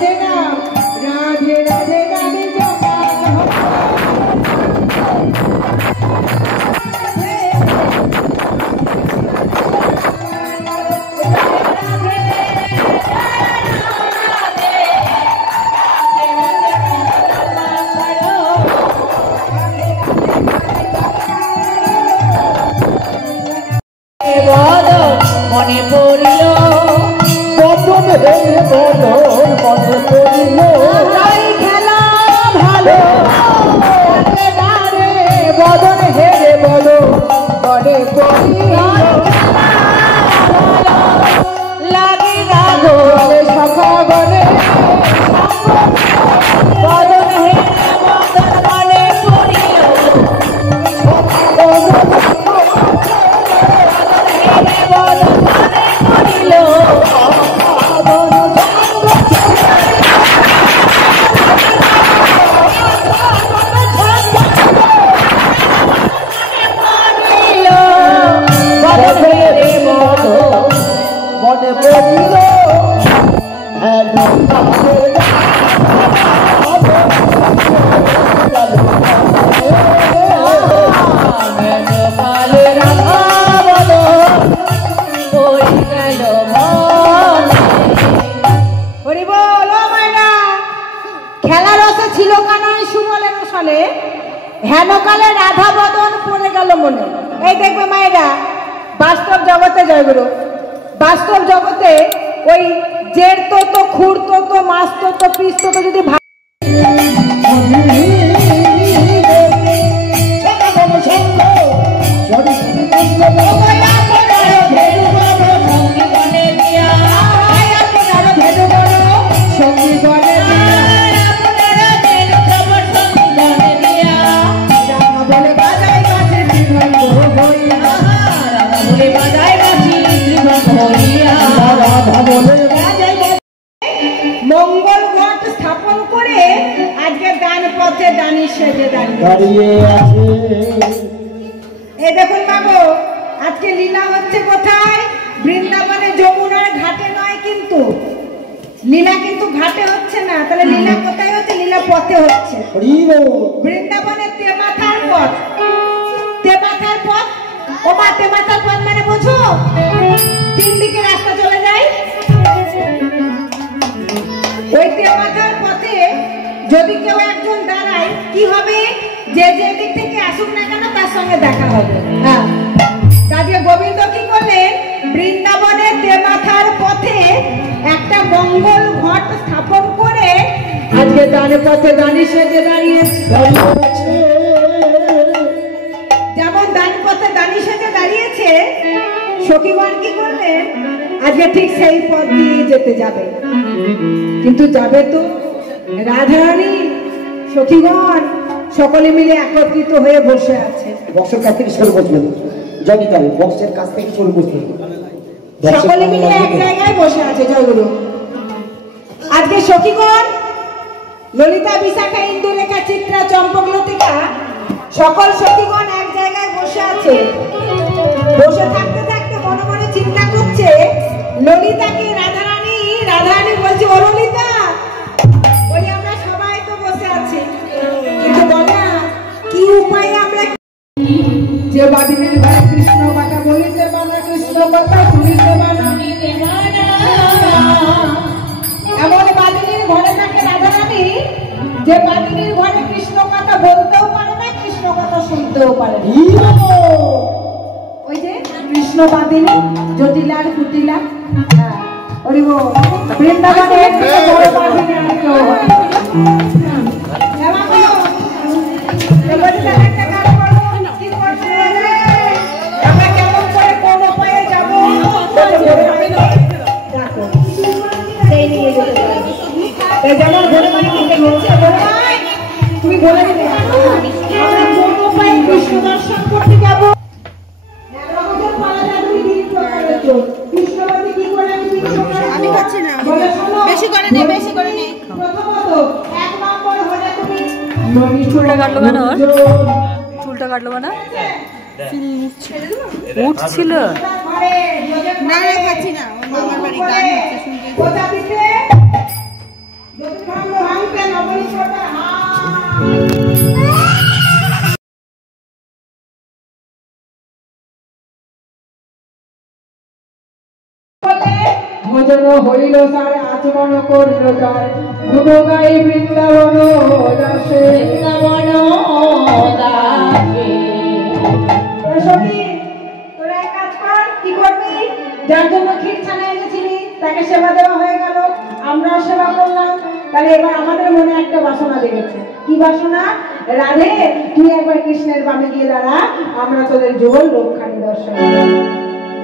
রাধে নাম রাধে রাধে রাধে মনে পড়িল বদন হেরে বদন মনে পড়িল খেলা ভালো বদন হেরে বলো মনে পড়িল লাগি লাগো সখা গনে বদন হেরে বদন মনে পড়িল মনে পড়িল খেলার রসে ছিল কানাই সুবলের সালে হেনকালে রাধা বদন পড়ে গেল মনে। এই দেখবে মায়েরা বাস্তব জগতে জয়গুরু বাস্তব জগতে ওই জের তো খুর তো মাছ তো পিস তো যদি মঙ্গল ঘট স্থাপন করে আজকে দান পথে দানি সেজে দাঁড়িয়ে আছে। এই দেখুন বাবু আজকে লীলা হচ্ছে কোথায়? বৃন্দাবনে যমুনার ঘাটে নয়, কিন্তু লীলা কিন্তু ঘাটে হচ্ছে না। তাহলে লীলা কোথায় হচ্ছে? লীলা পথে হচ্ছে। বৃন্দাবনে তেমাথার পথ, তেমাথার পথ ও মা তেমাথার পথ মানে বোঝো? তিন দিকে রাস্তা চলে যায়। ওই তেমাথার পথে যদি কেউ একজন দাঁড়ায় কি হবে? যে যে দিক থেকে আসুক না কেন তার সঙ্গে দেখা হবে। হ্যাঁ, কাজে গোবিন্দ কি করলেন? বৃন্দাবনের তেমাথার পথে একটা মঙ্গল ঘট স্থাপন করে আজকে দান পথে দানি সেজে দাঁড়িয়ে যেমন দান পথে দানি সেজে দাঁড়িয়েছে, সখীগণ কি করলেন? আজকে ঠিক সেই পথ দিয়ে যেতে যাবে। কিন্তু যাবে তো রাধারানী সখীগণ সকলে মিলে একত্রিত হয়ে বসে আছে। বক্সের কাছ থেকে সরে বসবেন, জয়নিতাল বক্সের কাছ থেকে সরে বসবেন। সকলে মিলে এক জায়গায় বসে আছে। জয়গুরু আজকে সখীগণ ললিতা বিশাখা ইন্দুলেখা চিত্রা চম্পক লতিকা সকল সখীগণ এক জায়গায় বসে আছে। বসে থাকতে থাকতে মনে মনে চিন্তা করছে ললিতাকে রাধারানী। রাধারানী বলছে ও ললিতা, ওই আমরা সবাই তো বসে আছি, কিন্তু বলা কি উপায়ে আমরা যে বাদিনের ঘরে কৃষ্ণ কথা বলিতে পারা, কৃষ্ণ কথা শুনিতে পারা, এমন বাদিনীর ঘরে থাকে রাধারানী যে বাদিনীর ঘরে কৃষ্ণ কথা বলতেও পারে না, কৃষ্ণ কথা শুনতেও পারে না। ওই যে কৃষ্ণ বাদিনী জটিলার কুটিলা। বৃন্দাবনে বড় বাদিনী আর কেউ হয় না। যেমন ঘরে বাড়ি থেকে নিচ্ছে তুমি বলে দিলে আমরা কোন উপায়ে কৃষ্ণ দর্শন করতে যাবো? কৃষ্ণবাদী কি করে আমি খাচ্ছি না, বেশি করে নে, বেশি করে নে। প্রথমত এক নম্বর হলে তুমি চুলটা কাটলো কেন? চুলটা কাটলো কেন? উঠছিল না, খাচ্ছি না। ওর মামার বাড়ি গান হচ্ছে শুনতে। ভজন হইল সার আচমন করল তার গুণ গাই বৃন্দাবন দাসে বৃন্দাবন দাসে। সখী তোরা এক কাজ কর, কি করবি? যার জন্য ক্ষীর ছানা এনেছিলি তাকে সেবা দেওয়া হয়ে গেল, আমরাও সেবা করলাম। তাহলে এবার আমাদের মনে একটা বাসনা জেগেছে। কি বাসনা? রাধে তুই একবার কৃষ্ণের বামে গিয়ে দাঁড়া, আমরা তোদের যুগল রূপখানি দর্শন করব।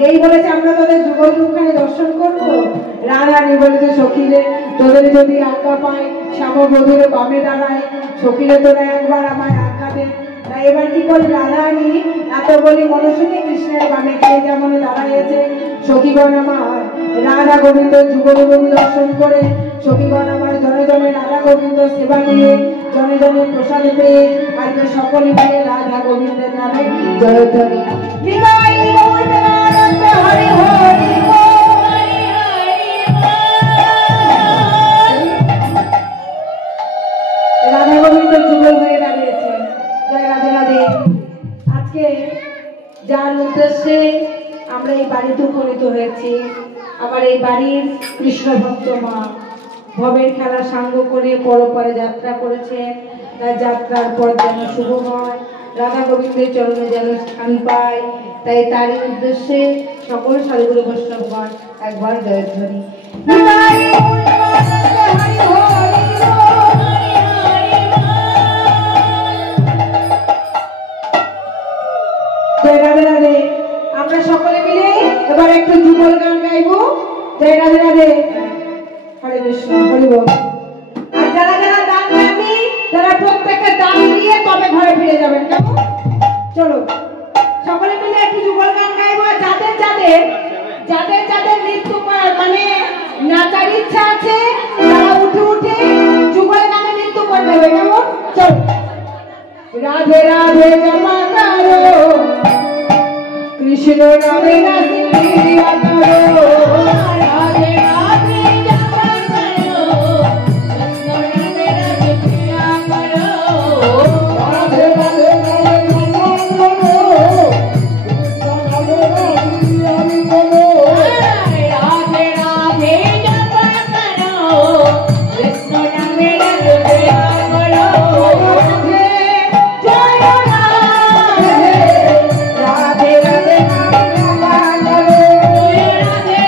যেই বলেছে আমরা তোদের যুগল রূপখানি দর্শন করবো, রাধারানী বলেছে সখীরে তোদের যদি আজ্ঞা পায় শ্যামবধূরে বামে দাঁড়ায়, সখীরে তোরা একবার আমায় আজ্ঞা দে। তাই এবার কি করে রাধারানী এত বলি মনসুখী কৃষ্ণের বামে গিয়ে যেমন দাঁড়াইছে, সখীগণ আমার রাধা গোবিন্দ যুগলরূপ দর্শন করে, সখীগণ আমার জনে জনে রাধা গোবিন্দ সেবা নিয়ে, জনে জনে প্রসাদ পেয়ে আজকে সকলে মিলে রাধা গোবিন্দের নামে জয়ধ্বনি। হরি হরি রাধা গোবিন্দ যুগল হয়ে দাঁড়িয়েছে। জয় রাধে রাধে। আজকে যার উদ্দেশ্যে আমরা এই বাড়িতে উপনীত হয়েছি, আমার এই বাড়ির কৃষ্ণ ভক্ত মা ভবের খেলা সাঙ্গ করে পরপরে যাত্রা করেছেন। তার যাত্রার পর যেন শুভ হয়, রাধা গোবিন্দের চরণে যেন স্থান পায়, তাই তারই উদ্দেশ্যে সকল সাধুগুরু বৈষ্ণবগণ একবার জয়ধ্বনি। জয় রাধে রাধে। আমরা সকলে মিলে এবার একটু যুগল গান গাইবো। জয় রাধে রাধে। হরে কৃষ্ণ, হরি বল। আর যারা যারা দান দেননি তারা প্রত্যেককে দান দিয়ে তবে ঘরে ফিরে যাবেন, কেমন? চলো সকলে মিলে একটু যুগল গান গাইবো। যাদের যাদের যাদের যাদের নৃত্য মানে নাচার ইচ্ছা আছে তারা উঠে উঠে যুগল গানে নৃত্য করবে, কেমন? চলো। রাধে রাধে জপা করো, কৃষ্ণ নামে নাচিয়া করো, রাধে রাধে জপা করো, কৃষ্ণ নামে নাচিয়া করো, রাধে রাধে জপা করো, কৃষ্ণ নামে নাচিয়া করো, রাধে রাধে জপা করো, কৃষ্ণ নামে নাচিয়া করো, রাধে রাধে রাধে রাধে রাধে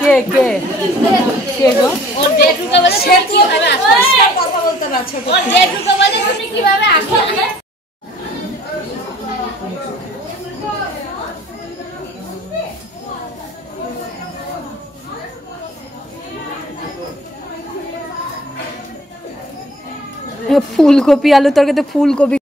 কে কে কে গো ওর জেঠুকে বলে সে কিভাবে আসে কথা বলতে পারছো ওর জেঠুকে বলে তুমি কিভাবে আসো ফুলকপি আলু তরকারিতে ফুলকপি